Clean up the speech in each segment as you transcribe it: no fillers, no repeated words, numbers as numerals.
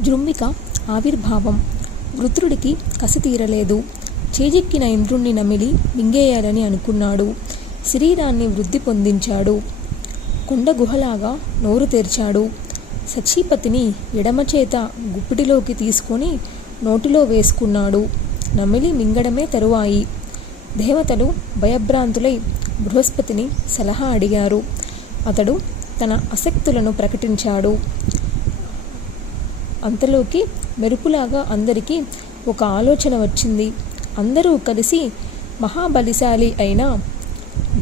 జృంభిక ఆవిర్భావం. వృత్రుడికి కసి తీరలేదు. చేజెక్కిన ఇంద్రుణ్ణి నమిలి మింగేయాలని అనుకున్నాడు. శరీరాన్ని వృద్ధి పొందించాడు. కొండ గుహలాగా నోరు తెరిచాడు. సచీపతిని ఎడమచేత గుప్పిటిలోకి తీసుకొని నోటిలో వేసుకున్నాడు. నమిలి మింగడమే తరువాయి. దేవతలు భయభ్రాంతులై బృహస్పతిని సలహా అడిగారు. అతడు తన ఆసక్తులను ప్రకటించాడు. అంతలోకి మెరుపులాగా అందరికీ ఒక ఆలోచన వచ్చింది. అందరూ కలిసి మహాబలిశాలి అయిన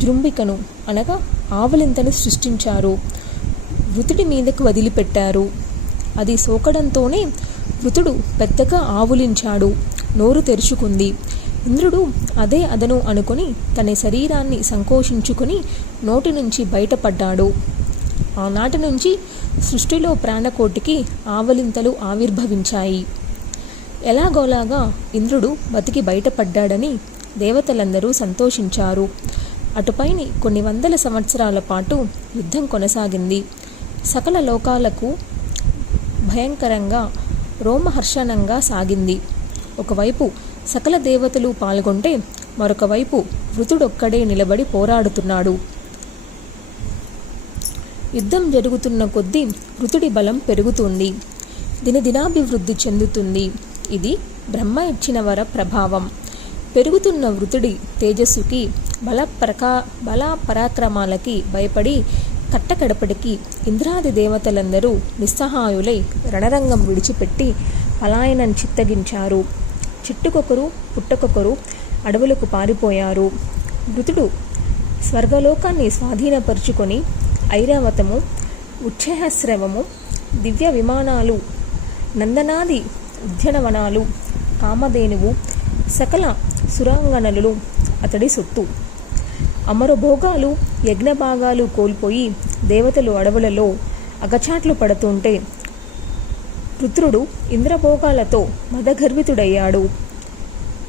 జృంభికను అనగా ఆవలింతను సృష్టించారు. వృతుడి మీదకు వదిలిపెట్టారు. అది సోకడంతోనే వృతుడు పెద్దగా ఆవులించాడు. నోరు తెరుచుకుంది. ఇంద్రుడు అదే అదను అనుకుని తన శరీరాన్ని సంకోచించుకుని నోటి నుంచి బయటపడ్డాడు. ఆనాటి నుంచి సృష్టిలో ప్రాణకోటికి ఆవలింతలు ఆవిర్భవించాయి. ఎలాగోలాగా ఇంద్రుడు బతికి బయటపడ్డాడని దేవతలందరూ సంతోషించారు. అటుపైని కొన్ని వందల సంవత్సరాల పాటు యుద్ధం కొనసాగింది. సకల లోకాలకు భయంకరంగా రోమహర్షణంగా సాగింది. ఒకవైపు సకల దేవతలు పాల్గొంటే మరొక వైపు వృతుడొక్కడే నిలబడి పోరాడుతున్నాడు. యుద్ధం జరుగుతున్న కొద్దీ వృతుడి బలం పెరుగుతుంది. దినదినాభివృద్ధి చెందుతుంది. ఇది బ్రహ్మ ఇచ్చిన వర ప్రభావం. పెరుగుతున్న వృతుడి తేజస్సుకి బల పరాక్రమాలకి భయపడి కట్టకడపటికి ఇంద్రాది దేవతలందరూ నిస్సహాయులై రణరంగం విడిచిపెట్టి పలాయనం చిత్తగించారు. చిట్టుకొకరు పుట్టకొకరు అడవులకు పారిపోయారు. వృతుడు స్వర్గలోకాన్ని స్వాధీనపరుచుకొని ఐరావతము, ఉచ్ఛ్రవము, దివ్య విమానాలు, నందనాది ఉద్యానవనాలు, కామధేనువు, సకల సురాంగనలు అతడి సొత్తు. అమరభోగాలు, యజ్ఞభాగాలు కోల్పోయి దేవతలు అడవులలో అగచాట్లు పడుతుంటే వృత్రుడు ఇంద్రభోగాలతో మదగర్వితుడయ్యాడు.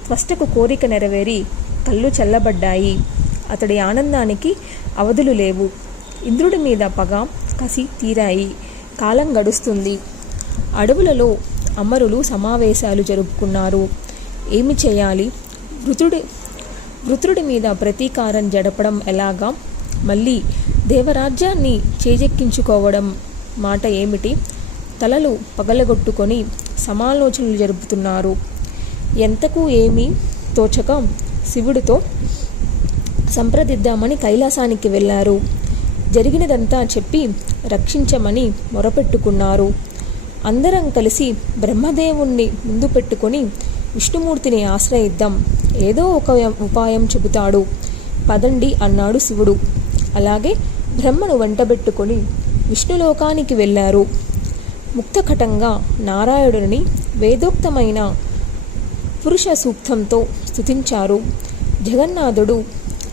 త్వష్టకు కోరిక నెరవేరి కళ్ళు చల్లబడ్డాయి. అతడి ఆనందానికి అవధులు లేవు. ఇంద్రుడి మీద పగ, కసి తీరాయి. కాలం గడుస్తుంది. అడవులలో అమరులు సమావేశాలు జరుపుకున్నారు. ఏమి చేయాలి? వృత్రుడి మీద ప్రతీకారం జడపడం ఎలాగా? మళ్ళీ దేవరాజ్యాన్ని చేజెక్కించుకోవడం మాట ఏమిటి? తలలు పగలగొట్టుకొని సమాలోచనలు జరుపుతున్నారు. ఎంతకు ఏమీ తోచక శివుడితో సంప్రదిద్దామని కైలాసానికి వెళ్ళారు. జరిగినదంతా చెప్పి రక్షించమని మొరపెట్టుకున్నారు. అందరం కలిసి బ్రహ్మదేవుణ్ణి ముందు పెట్టుకొని విష్ణుమూర్తిని ఆశ్రయిద్దాం, ఏదో ఒక ఉపాయం చెబుతాడు, పదండి అన్నాడు శివుడు. అలాగే బ్రహ్మను వెంటబెట్టుకొని విష్ణులోకానికి వెళ్ళారు. ముక్తకటంగా నారాయణుని వేదోక్తమైన పురుష సూక్తంతో స్తుతించారు. జగన్నాథుడు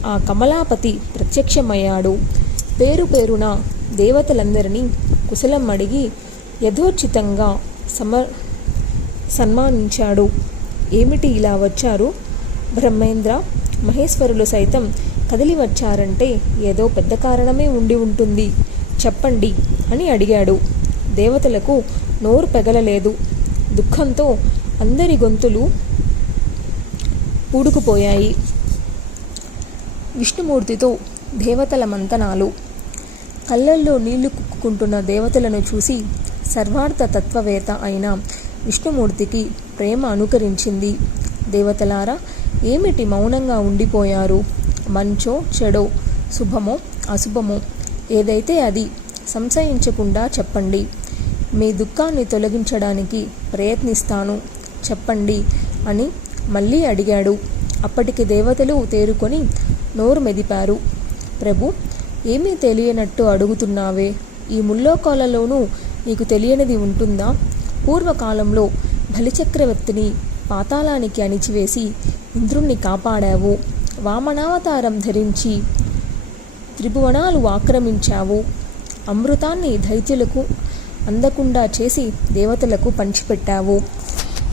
ఆ కమలాపతి ప్రత్యక్షమయ్యాడు. పేరు పేరున దేవతలందరినీ కుశలం అడిగి యథోచితంగా సన్మానించాడు. ఏమిటి ఇలా వచ్చారు? బ్రహ్మేంద్ర మహేశ్వరులు సైతం కదిలి వచ్చారంటే ఏదో పెద్ద కారణమే ఉండి ఉంటుంది, చెప్పండి అని అడిగాడు. దేవతలకు నోరు పెగలలేదు. దుఃఖంతో అందరి గొంతులు పూడుకుపోయాయి. విష్ణుమూర్తితో దేవతల మంతనాలు. కళ్ళల్లో నీళ్లు కుక్కుంటున్న దేవతలను చూసి సర్వార్థ తత్వవేత్త అయిన విష్ణుమూర్తికి ప్రేమ అనుకరించింది. దేవతలారా, ఏమిటి మౌనంగా ఉండిపోయారు? మంచో చెడో, శుభమో అశుభమో ఏదైతే అది సంశయించకుండా చెప్పండి. మీ దుఃఖాన్ని తొలగించడానికి ప్రయత్నిస్తాను, చెప్పండి అని మళ్ళీ అడిగాడు. అప్పటికి దేవతలు తేరుకొని నోరు మెదిపారు. ప్రభు, ఏమీ తెలియనట్టు అడుగుతున్నావే, ఈ ముల్లోకాలలోనూ నీకు తెలియనిది ఉంటుందా? పూర్వకాలంలో బలిచక్రవర్తిని పాతాళానికి అణిచివేసి ఇంద్రుణ్ణి కాపాడావు. వామనావతారం ధరించి త్రిభువనాలు ఆక్రమించావు. అమృతాన్ని దైత్యులకు అందకుండా చేసి దేవతలకు పంచిపెట్టావు.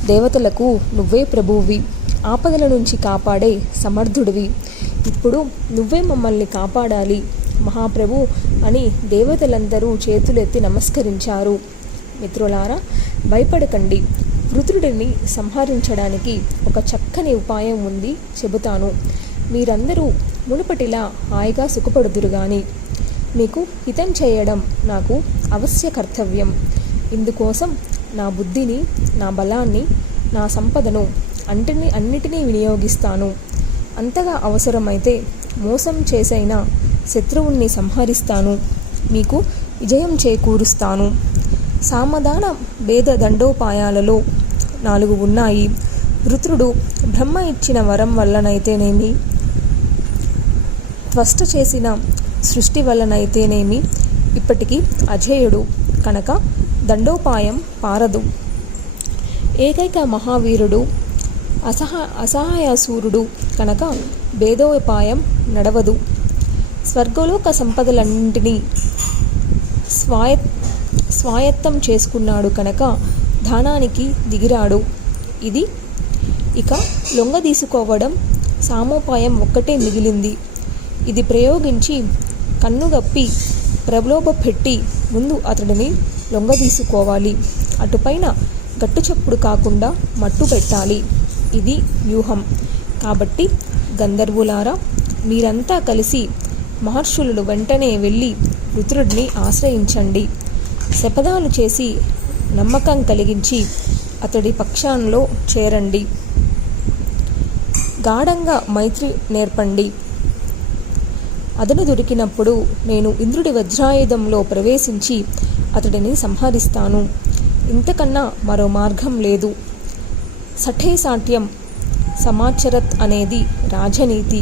దేవతలకు నువ్వే ప్రభువువి, ఆపదల నుంచి కాపాడే సమర్థుడివి. ఇప్పుడు నువ్వే మమ్మల్ని కాపాడాలి మహాప్రభు అని దేవతలందరూ చేతులెత్తి నమస్కరించారు. మిత్రులారా, భయపడకండి. వృత్రుడిని సంహరించడానికి ఒక చక్కని ఉపాయం ఉంది, చెబుతాను. మీరందరూ మునుపటిలా హాయిగా సుఖపడుదురు గాని మీకు హితం చేయడం నాకు అవశ్య కర్తవ్యం. ఇందుకోసం నా బుద్ధిని, నా బలాన్ని, నా సంపదను అన్నిటినీ వినియోగిస్తాను. అంతగా అవసరమైతే మోసం చేసైన శత్రువుల్ని సంహరిస్తాను. మీకు విజయం చేకూరుస్తాను. సామధాన భేద దండోపాయాలలో 4 ఉన్నాయి. వృత్రుడు బ్రహ్మ ఇచ్చిన వరం వల్లనైతేనేమి, త్వష్ట చేసిన సృష్టి వల్లనైతేనేమి ఇప్పటికీ అజేయుడు కనుక దండోపాయం పారదు. ఏకైక మహావీరుడు, అసహాయసూరుడు కనుక భేదోపాయం నడవదు. స్వర్గలోక సంపదలన్నింటినీ స్వాయత్తం చేసుకున్నాడు కనుక దానానికి దిగిరాడు. ఇది ఇక లొంగదీసుకోవడం సామోపాయం ఒక్కటే మిగిలింది. ఇది ప్రయోగించి కన్నుగప్పి ప్రలోభపెట్టి ముందు అతడిని లొంగదీసుకోవాలి. అటుపైన గట్టుచప్పుడు కాకుండా మట్టు పెట్టాలి. ఇది వ్యూహం. కాబట్టి గంధర్వులారా, మీరంతా కలిసి మహర్షులు వెంటనే వెళ్ళి వృత్రుడిని ఆశ్రయించండి. శపథాలు చేసి నమ్మకం కలిగించి అతడి పక్షంలో చేరండి. గాఢంగా మైత్రి నేర్పండి. అదను దొరికినప్పుడు నేను ఇంద్రుడి వజ్రాయుధంలో ప్రవేశించి అతడిని సంహరిస్తాను. ఇంతకన్నా మరో మార్గం లేదు. సఠేసాఠ్యం సమాచరత్ అనేది రాజనీతి.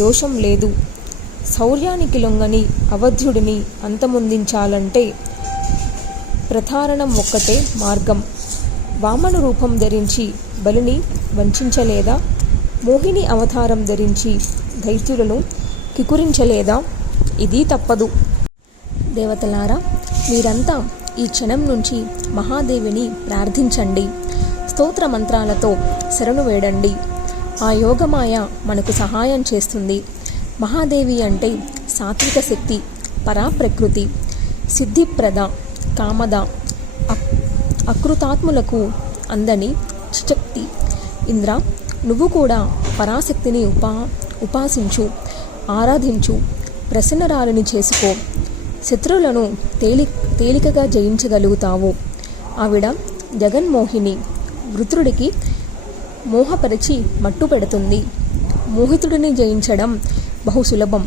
దోషం లేదు. శౌర్యానికి లొంగని అవధ్యుడిని అంతమొందించాలంటే ప్రతారణం ఒక్కటే మార్గం. వామన రూపం ధరించి బలిని వంచలేదా? మోహిని అవతారం ధరించి దైత్యులను కికురించలేదా? ఇది తప్పదు. దేవతలారా, మీరంతా ఈ క్షణం నుంచి మహాదేవిని ప్రార్థించండి. స్తోత్ర మంత్రాలతో శరణు వేడండి. ఆ యోగమాయ మనకు సహాయం చేస్తుంది. మహాదేవి అంటే సాత్విక శక్తి, పరాప్రకృతి, సిద్ధిప్రద, కామద, అకృతాత్ములకు అందని శక్తి. ఇంద్ర, నువ్వు కూడా పరాశక్తిని ఉపాసించు, ఆరాధించు, ప్రసన్నరాలిని చేసుకో. శత్రువులను తేలికగా జయించగలుగుతావు. ఆవిడ జగన్మోహిని. వృత్రుడికి మోహపరిచి మట్టు పెడుతుంది. మోహితుడిని జయించడం బహు సులభం.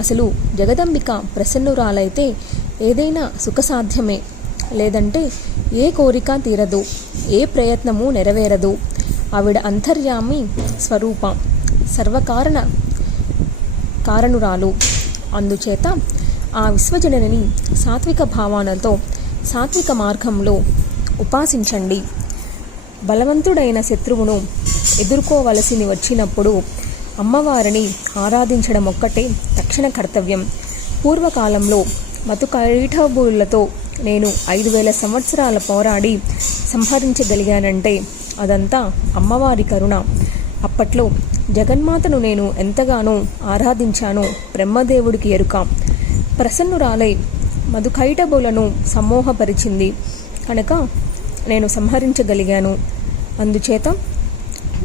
అసలు జగదంబిక ప్రసన్నురాలైతే ఏదైనా సుఖసాధ్యమే. లేదంటే ఏ కోరిక తీరదు, ఏ ప్రయత్నము నెరవేరదు. ఆవిడ అంతర్యామి స్వరూప, కారణురాలు. అందుచేత ఆ విశ్వజనని సాత్విక భావనతో సాత్విక మార్గంలో ఉపాసించండి. బలవంతుడైన శత్రువును ఎదుర్కోవలసి వచ్చినప్పుడు అమ్మవారిని ఆరాధించడం ఒక్కటే తక్షణ కర్తవ్యం. పూర్వకాలంలో మతుకైటబులతో నేను 5000 సంవత్సరాల పోరాడి సంహరించగలిగానంటే అదంతా అమ్మవారి కరుణ. అప్పట్లో జగన్మాతను నేను ఎంతగానో ఆరాధించానో బ్రహ్మదేవుడికి ఎరుక. ప్రసన్నురాలై మధుకైటబులను సమ్మోహపరిచింది కనుక నేను సంహరించగలిగాను. అందుచేత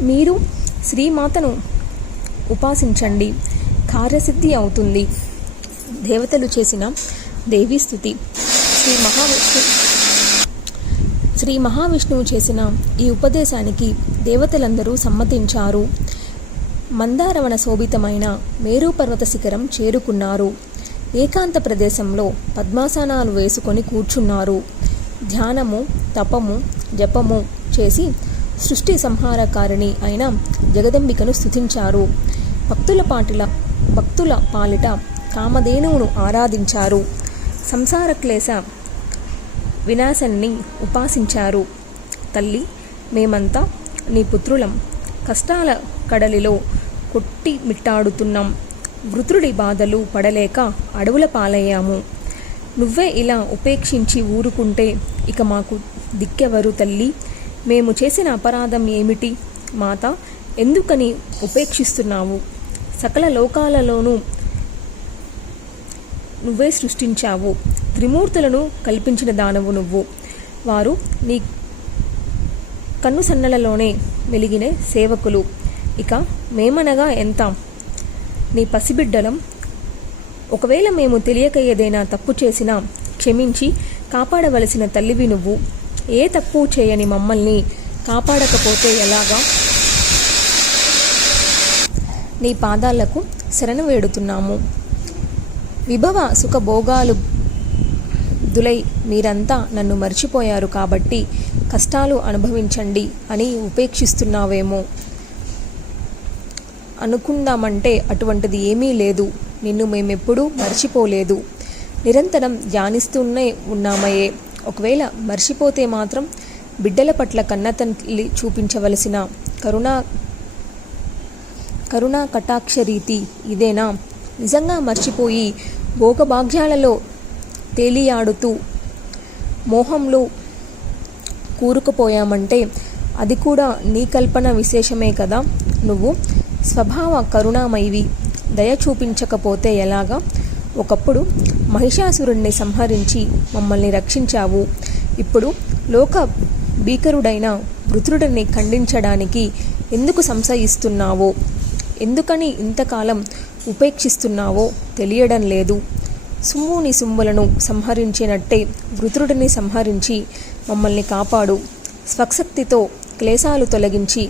మీరు శ్రీమాతను ఉపాసించండి, కార్యసిద్ధి అవుతుంది. దేవతలు చేసిన దేవీస్తుతి. శ్రీ మహావిష్ణువు చేసిన ఈ ఉపదేశానికి దేవతలందరూ సమ్మతించారు. మందారవన శోభితమైన మేరుపర్వత శిఖరం చేరుకున్నారు. ఏకాంత ప్రదేశంలో పద్మాసనాలు వేసుకొని కూర్చున్నారు. ధ్యానము, తపము, జపము చేసి సృష్టి సంహారకారిణి అయిన జగదంబికను స్తుతించారు. భక్తుల పాలిట కామధేనువును ఆరాధించారు. సంసార క్లేశ వినాశాన్ని ఉపాసించారు. తల్లి, మేమంతా నీ పుత్రులం. కష్టాల కడలిలో కొట్టి మిట్టాడుతున్నాం. వృత్రుడి బాధలు పడలేక అడవుల పాలయ్యాము. నువ్వే ఇలా ఉపేక్షించి ఊరుకుంటే ఇక మాకు దిక్కెవరు తల్లి? మేము చేసిన అపరాధం ఏమిటి మాత? ఎందుకని ఉపేక్షిస్తున్నావు? సకల లోకాలలోనూ నువ్వే సృష్టించావు. త్రిమూర్తులను కల్పించిన దానవు నువ్వు. వారు నీ కన్ను సన్నలలోనే వెలిగిన సేవకులు. ఇక మేమనగా ఎంత నీ పసిబిడ్డలం. ఒకవేళ మేము తెలియక ఏదైనా తప్పు చేసినా క్షమించి కాపాడవలసిన తల్లివి నువ్వు. ఏ తప్పు చేయని మమ్మల్ని కాపాడకపోతే ఎలాగా? నీ పాదాలకు శరణు వేడుతున్నాము. విభవ సుఖభోగాలు దులై మీరంతా నన్ను మర్చిపోయారు కాబట్టి కష్టాలు అనుభవించండి అని ఉపేక్షిస్తున్నావేమో అనుకుందామంటే అటువంటిది ఏమీ లేదు. నిన్ను మేమెప్పుడూ మర్చిపోలేదు. నిరంతరం ధ్యానిస్తూనే ఉన్నామయే. ఒకవేళ మర్చిపోతే మాత్రం బిడ్డల పట్ల కన్నతల్లి చూపించవలసిన కరుణా కటాక్ష రీతి ఇదేనా? నిజంగా మర్చిపోయి భోగభాగ్యాలలో తేలియాడుతూ మోహంలో కూరుకుపోయామంటే అది కూడా నీ కల్పన విశేషమే కదా. నువ్వు స్వభావ కరుణామయివి. దయ చూపించకపోతే ఎలాగా? ఒకప్పుడు మహిషాసురుణ్ణి సంహరించి మమ్మల్ని రక్షించావు. ఇప్పుడు లోక భీకరుడైన వృత్రుడిని ఖండించడానికి ఎందుకు సంశయిస్తున్నావో, ఎందుకని ఇంతకాలం ఉపేక్షిస్తున్నావో తెలియడం లేదు. సుమ్ముని సుమ్ములను సంహరించినట్టే వృత్రుడిని సంహరించి మమ్మల్ని కాపాడు. స్వశక్తితో క్లేశాలు తొలగించి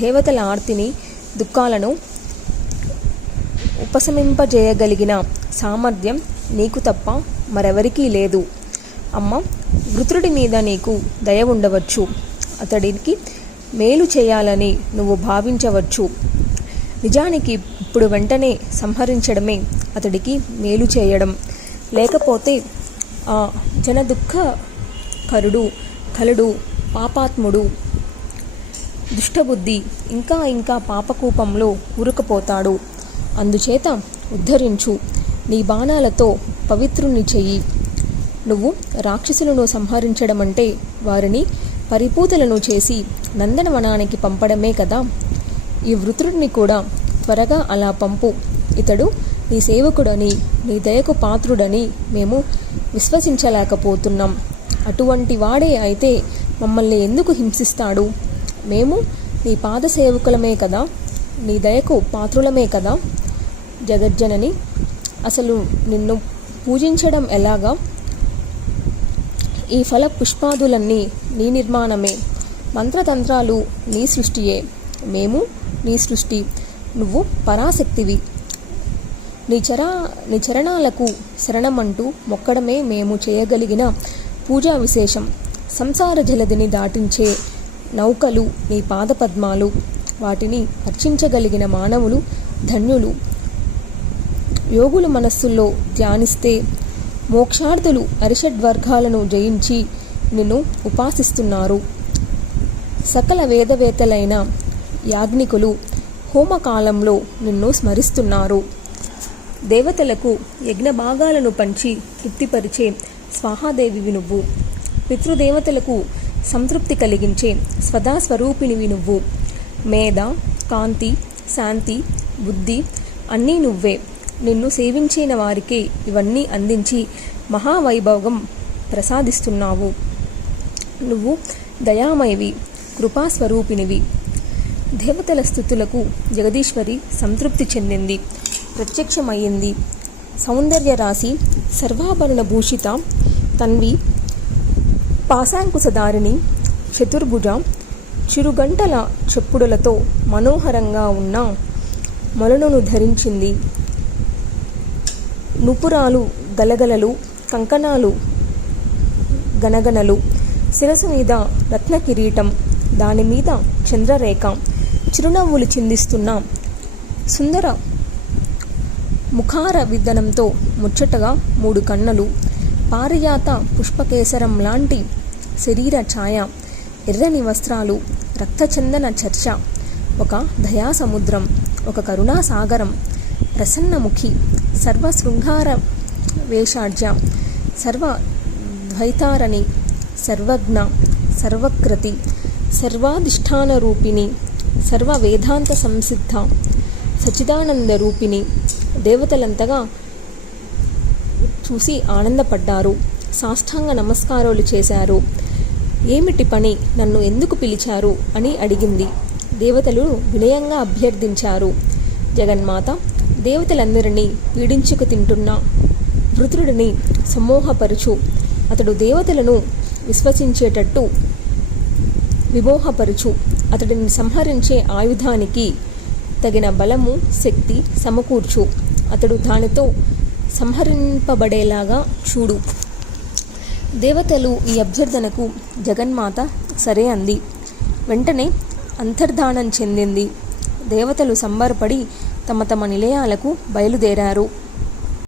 దేవతల ఆర్తిని దుఃఖాలను ఉపశమింపజేయగలిగిన సామర్థ్యం నీకు తప్ప మరెవరికీ లేదు. అమ్మ, వృత్రుడి మీద నీకు దయ ఉండవచ్చు. అతడికి మేలు చేయాలని నువ్వు భావించవచ్చు. నిజానికి ఇప్పుడు వెంటనే సంహరించడమే అతడికి మేలు చేయడం. లేకపోతే ఆ జనదుఃఖ కరుడు కలుడు పాపాత్ముడు దుష్టబుద్ధి ఇంకా ఇంకా పాపకూపంలో ఉరుకుపోతాడు. అందుచేత ఉద్ధరించు. నీ బాణాలతో పవిత్రుని చెయ్యి. నువ్వు రాక్షసులను సంహరించడం అంటే వారిని పరిపూతలను చేసి నందనవనానికి పంపడమే కదా. ఈ వృత్రుడిని కూడా త్వరగా అలా పంపు. ఇతడు నీ సేవకుడని, నీ దయకు పాత్రుడని మేము విశ్వసించలేకపోతున్నాం. అటువంటి వాడే అయితే మమ్మల్ని ఎందుకు హింసిస్తాడు? మేము నీ పాద సేవకులమే కదా, నీ దయకు పాత్రులమే కదా. జగజ్జనని, అసలు నిన్ను పూజించడం ఎలాగా? ఈ ఫల పుష్పాదులన్నీ నీ నిర్మాణమే. మంత్రతంత్రాలు నీ సృష్టియే. మేము నీ సృష్టి. నువ్వు పరాశక్తివి. నీ చరణాలకు శరణమంటూ మొక్కడమే మేము చేయగలిగిన పూజా విశేషం. సంసార జలదిని దాటించే నౌకలు నీ పాదపద్మాలు. వాటిని అర్చించగలిగిన మానవులు ధన్యులు. యోగులు మనస్సుల్లో ధ్యానిస్తే మోక్షార్థులు అరిషడ్వర్గాలను జయించి నిన్ను ఉపాసిస్తున్నారు. సకల వేదవేత్తలైన యాజ్ఞికులు హోమకాలంలో నిన్ను స్మరిస్తున్నారు. దేవతలకు యజ్ఞభాగాలను పంచి తృప్తిపరిచే స్వాహాదేవివి నువ్వు. పితృదేవతలకు సంతృప్తి కలిగించే స్వదాస్వరూపిణివి నువ్వు. మేధ, కాంతి, శాంతి, బుద్ధి అన్నీ నువ్వే. నిన్ను సేవించిన వారికి ఇవన్నీ అందించి మహావైభవం ప్రసాదిస్తున్నావు. నువ్వు దయామయవి, కృపాస్వరూపిణివి. దేవతల స్థుతులకు జగదీశ్వరి సంతృప్తి చెందింది, ప్రత్యక్షమయ్యింది. సౌందర్య రాశి, సర్వాభరణ భూషిత, తన్వి, పాశాంకుశధారిణి, చతుర్భుజ, చిరుగంటల చెప్పుడులతో మనోహరంగా ఉన్న మలులను ధరించింది. నుపురాలు గలగలలు, కంకణాలు గనగనలు, శిరసు మీద రత్న కిరీటం, దానిమీద చంద్రరేఖ, చిరునవ్వులు చిందిస్తున్న సుందర ముఖార విద్దనంతో ముచ్చటగా 3 కన్నులు, పారిజాత పుష్పకేసరం లాంటి శరీర ఛాయ, ఎర్రని వస్త్రాలు, రక్తచందన చర్చ, ఒక దయాసముద్రం, ఒక కరుణాసాగరం, ప్రసన్నముఖి, సర్వశృంగార వేషాఢ్య, సర్వద్వైతారణి, సర్వజ్ఞ, సర్వకృతి, సర్వాధిష్టాన రూపిణి, సర్వ వేదాంత సంసిద్ధ, సచిదానంద రూపిణి. దేవతలంతగా చూసి ఆనందపడ్డారు, సాష్టాంగ నమస్కారాలు చేశారు. ఏమిటి పని, నన్ను ఎందుకు పిలిచారు అని అడిగింది. దేవతలు వినయంగా అభ్యర్థించారు. జగన్మాత దేవతలందరినీ పీడించుకు తింటున్న వృత్రుడిని సమ్మోహపరుచు, అతడు దేవతలను విశ్వసించేటట్టు విమోహపరుచు, అతడిని సంహరించే ఆయుధానికి తగిన బలము శక్తి సమకూర్చు, అతడు దానితో సంహరింపబడేలాగా చూడు. దేవతలు ఈ అభ్యర్థనకు జగన్మాత సరే అంది. వెంటనే అంతర్ధానం చెందింది. దేవతలు సంబరపడి తమ తమ నిలయాలకు బయలుదేరారు.